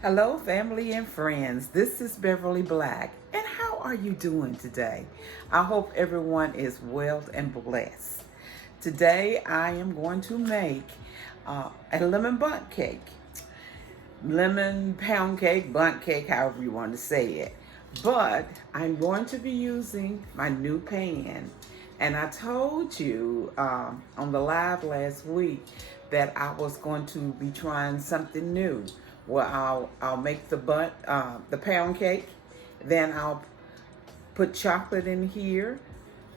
Hello, family and friends. This is Beverly Black. And how are you doing today? I hope everyone is well and blessed. Today, I am going to make a lemon bundt cake. Lemon pound cake, bundt cake, however you want to say it. But I'm going to be using my new pan. And I told you on the live last week that I was going to be trying something new. Well, I'll make the pound cake, then I'll put chocolate in here,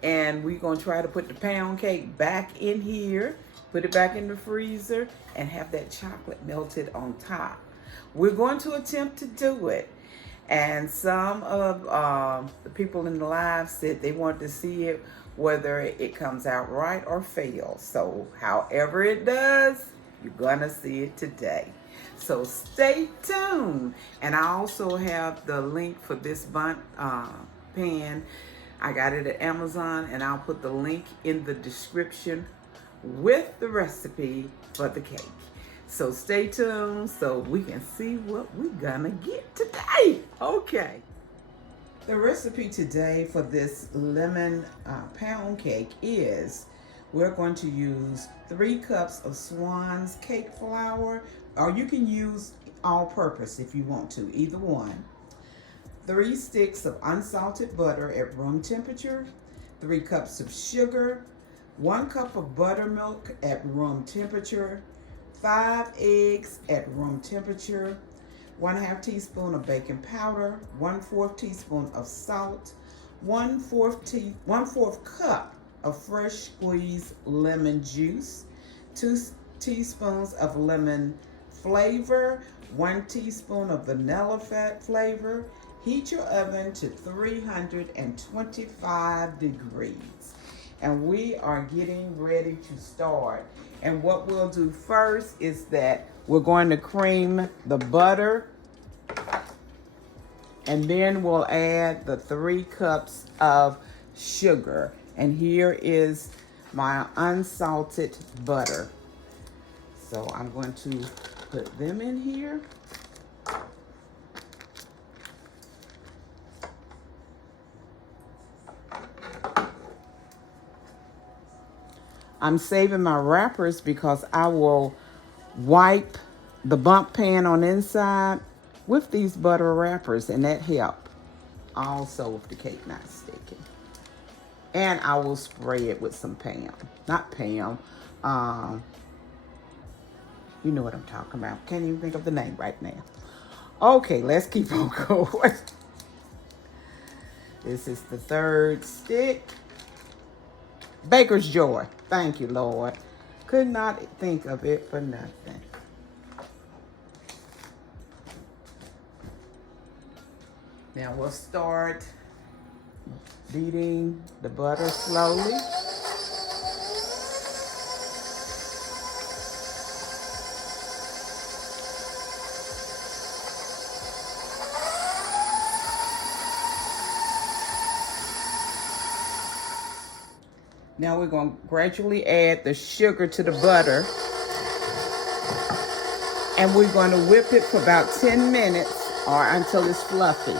and we're gonna try to put the pound cake back in here, put it back in the freezer, and have that chocolate melted on top. We're going to attempt to do it. And some of the people in the live said they want to see it, whether it comes out right or fails. So however it does, you're gonna see it today. So stay tuned. And I also have the link for this bundt pan. I got it at Amazon, and I'll put the link in the description with the recipe for the cake. So stay tuned so we can see what we're gonna get today. Okay. The recipe today for this lemon pound cake is we're going to use 3 cups of Swan's cake flour, or you can use all-purpose if you want to, either one. 3 sticks of unsalted butter at room temperature, 3 cups of sugar, 1 cup of buttermilk at room temperature, 5 eggs at room temperature, 1/2 teaspoon of baking powder, 1/4 teaspoon of salt, 1/4 cup of fresh squeezed lemon juice, 2 teaspoons of lemon flavor, 1 teaspoon of vanilla flavor. Heat your oven to 325 degrees. And we are getting ready to start. And what we'll do first is that we're going to cream the butter, and then we'll add the 3 cups of sugar. And here is my unsalted butter. So I'm going to put them in here. I'm saving my wrappers because I will wipe the bundt pan on the inside with these butter wrappers, and that helps also with the cake not sticking. And I will spray it with some Pam. Not Pam. You know what I'm talking about. Can't even think of the name right now. Okay, let's keep on going. This is the 3rd stick. Baker's Joy. Thank you, Lord. Could not think of it for nothing. Now we'll start beating the butter slowly. Now we're going to gradually add the sugar to the butter. And we're going to whip it for about 10 minutes or until it's fluffy.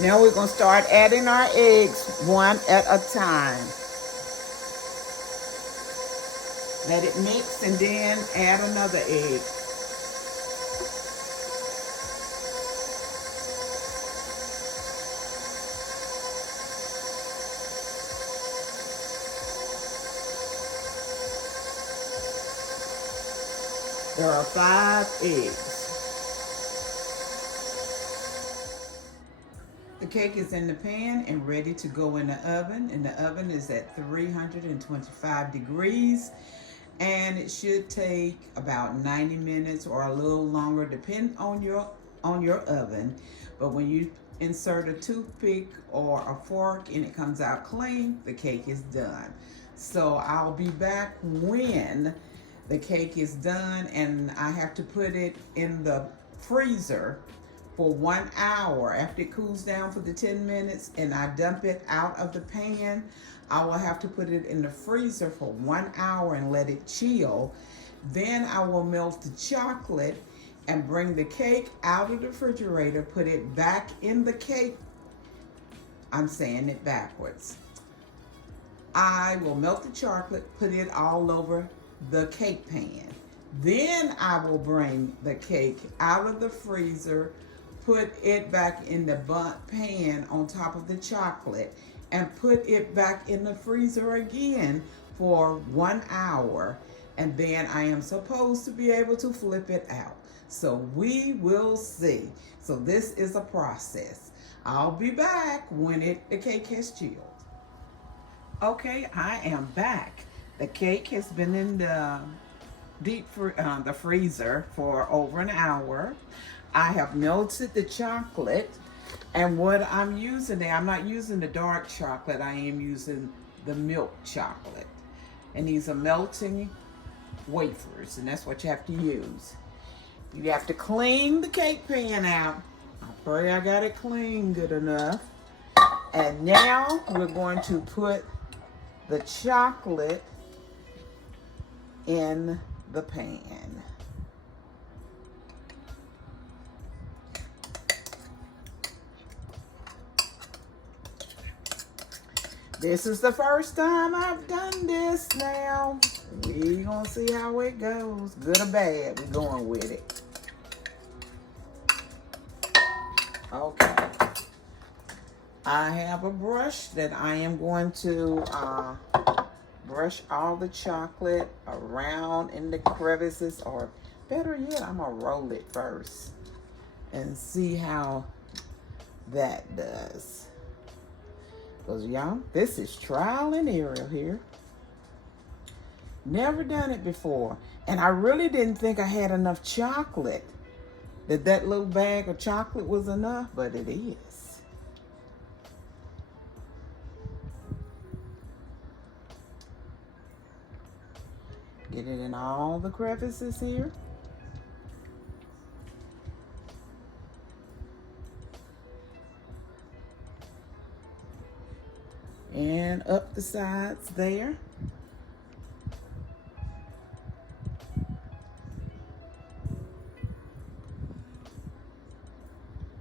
Now we're going to start adding our eggs one at a time. Let it mix and then add another egg. There are 5 eggs. The cake is in the pan and ready to go in the oven. And the oven is at 325 degrees. And it should take about 90 minutes or a little longer, depending on your oven. But when you insert a toothpick or a fork and it comes out clean, the cake is done. So I'll be back when the cake is done, and I have to put it in the freezer for 1 hour. After it cools down for the 10 minutes and I dump it out of the pan, I will have to put it in the freezer for 1 hour and let it chill. Then I will melt the chocolate and bring the cake out of the refrigerator, put it back in the cake. I'm saying it backwards. I will melt the chocolate, put it all over the cake pan. Then I will bring the cake out of the freezer, put it back in the pan on top of the chocolate, and put it back in the freezer again for 1 hour. And then I am supposed to be able to flip it out. So we will see. So this is a process. I'll be back when the cake has chilled. Okay, I am back. The cake has been in the the freezer for over an hour. I have melted the chocolate, and what I'm using there, I'm not using the dark chocolate, I am using the milk chocolate. And these are melting wafers, and that's what you have to use. You have to clean the cake pan out. I pray I got it clean good enough. And now we're going to put the chocolate in the pan. This is the first time I've done this now. We're gonna see how it goes. Good or bad, we're going with it. Okay. I have a brush that I am going to brush all the chocolate around in the crevices, or better yet, I'm gonna roll it first and see how that does. Because y'all, this is trial and error here. Never done it before. And I really didn't think I had enough chocolate. That little bag of chocolate was enough, but it is. Get it in all the crevices here. And up the sides there.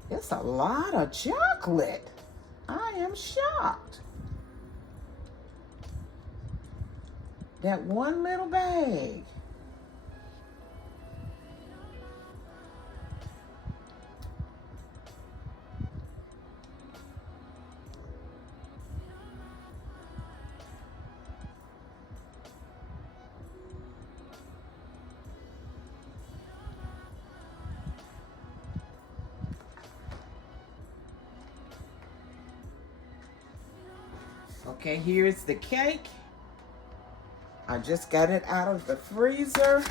It's a lot of chocolate. I am shocked. That one little bag. Okay, here's the cake. I just got it out of the freezer.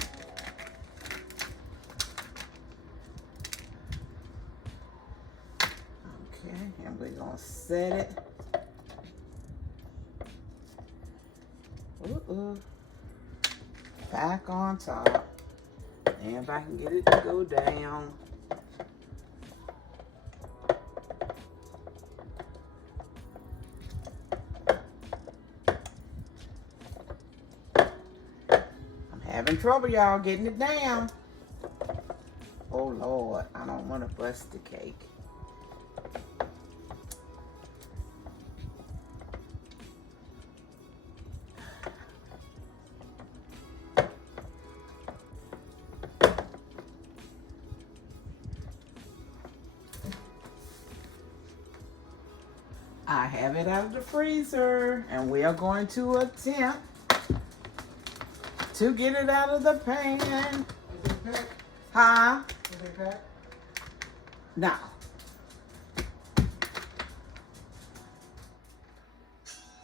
Okay, and we're gonna set it. Back on top. And if I can get it to go down. Having trouble, y'all, getting it down. Oh, Lord, I don't want to bust the cake. I have it out of the freezer, and we are going to attempt to get it out of the pan. pack? Huh? Were they packed? No.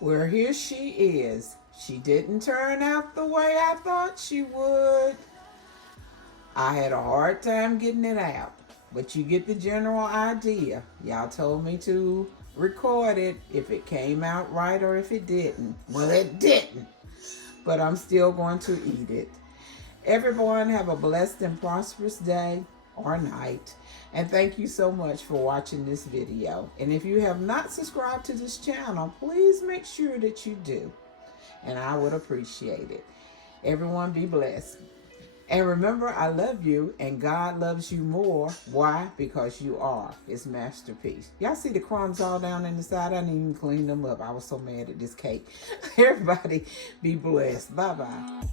Well, here she is. She didn't turn out the way I thought she would. I had a hard time getting it out, but you get the general idea. Y'all told me to record it if it came out right or if it didn't. Well, it didn't, but I'm still going to eat it. Everyone have a blessed and prosperous day or night. And thank you so much for watching this video. And if you have not subscribed to this channel, please make sure that you do. And I would appreciate it. Everyone be blessed. And remember, I love you and God loves you more. Why? Because you are his masterpiece. Y'all see the crumbs all down in the side? I didn't even clean them up. I was so mad at this cake. Everybody be blessed. Bye-bye.